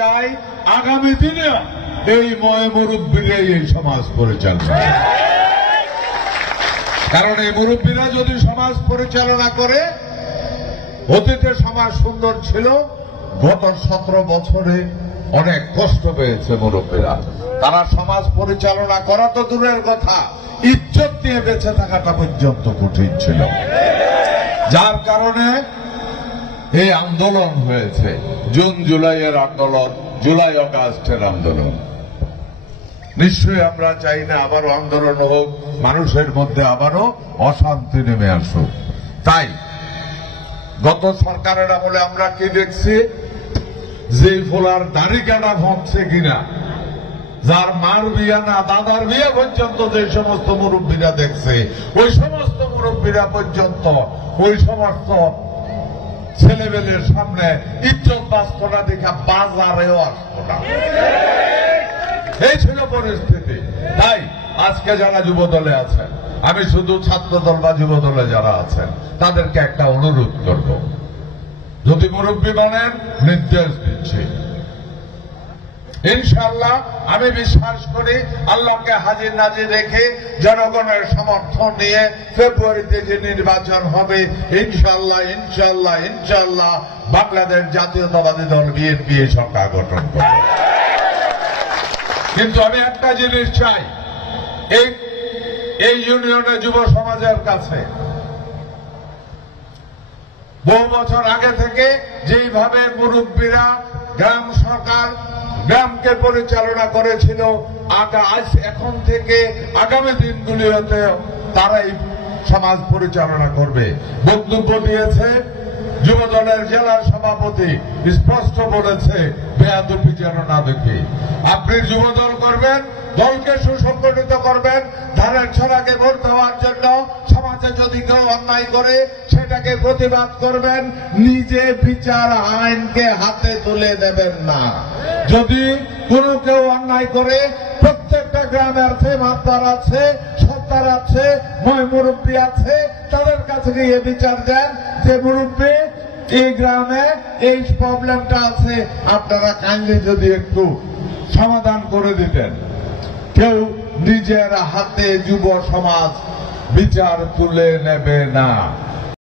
চাই আগামী দিনে এই মুরব্বীরাই এই সমাজ পরিচালনা, কারণ এই মুরব্বীরা যদি সমাজ পরিচালনা করে, অতীতে সমাজ সুন্দর ছিল, গত 17 বছরে অনেক কষ্ট পেয়েছে মুরব্বীরা। তারা সমাজ পরিচালনা করা তো দূরের কথা, ইজ্জত নিয়ে বেঁচে থাকাটা পর্যন্ত কঠিন ছিল, যার কারণে এই আন্দোলন হয়েছে। জুন জুলাইয়ের আন্দোলন, জুলাই আগস্টের আন্দোলন। নিশ্চয়ই আমরা চাই না আবারও আন্দোলন হোক, মানুষের মধ্যে আবারও অশান্তি নেমে আসুক। তাই গত সরকারের আমলে আমরা কি দেখছি, যে ফোলার দাড়ি কাটা ভাবছে কিনা, যার মার বিয়া না দাদার বিয়া পর্যন্ত যে সমস্ত মুরব্বীরা দেখছে, ওই সমস্ত মুরব্বীরা পর্যন্ত ওই সমস্ত ছেলেবেলের সামনে ইজ্জত বাঁচত না দেখা বাজারেও আসত না। এই ছিল পরিস্থিতি। তাই আজকে যারা যুব দলে আছেন, আমি শুধু ছাত্র দল বা যুব দলে যারা আছেন তাদেরকে একটা অনুরোধ করব, যদি মুরব্বী মানেন নির্দেশ দিচ্ছি, ইনশাআল্লাহ আমি বিশ্বাস করি আল্লাহকে হাজির নাজির রেখে জনগণের সমর্থন নিয়ে ফেব্রুয়ারিতে যে নির্বাচন হবে, ইনশাআল্লাহ ইনশাআল্লাহ ইনশাআল্লাহ বাংলাদেশ জাতীয়তাবাদী দল বিএনপি সরকার গঠন করবে। কিন্তু আমি একটা জিনিস চাই, এই ইউনিয়নের যুব সমাজের কাছে বহু বছর আগে থেকে যেইভাবে মুরব্বীরা গ্রাম সরকার গ্রামকে পরিচালনা করেছিল, আজ এখন থেকে আগামী দিনগুলিতে তারাই সমাজ পরিচালনা করবে। বক্তব্য দিয়েছে যুব দলের জেলা সভাপতি, স্পষ্ট বলেছে বেয়াদবি যেন না দেখি। আপনি যুব দল করবেন, দলকে সুসংগঠিত করবেন, ধারের ছড়াকে ভোট দেওয়ার জন্য। সমাজে যদি কেউ অন্যায় করে সেটাকে প্রতিবাদ করবেন, নিজে বিচার আইনকে হাতে তুলে দেবেন না। যদি কোনো কেউ অন্যায় করে, প্রত্যেকটা গ্রামে আছে, মাতবার আছে, সর্দার আছে, মুরব্বী আছে, তাদের কাছে গিয়ে বিচার দেন যে মুরব্বী এই গ্রামে এই প্রবলেমটা আছে, আপনারা কাইন্ডলি যদি একটু সমাধান করে দিতেন। কেউ নিজের হাতে যুব সমাজ বিচার তুলে নেবে না।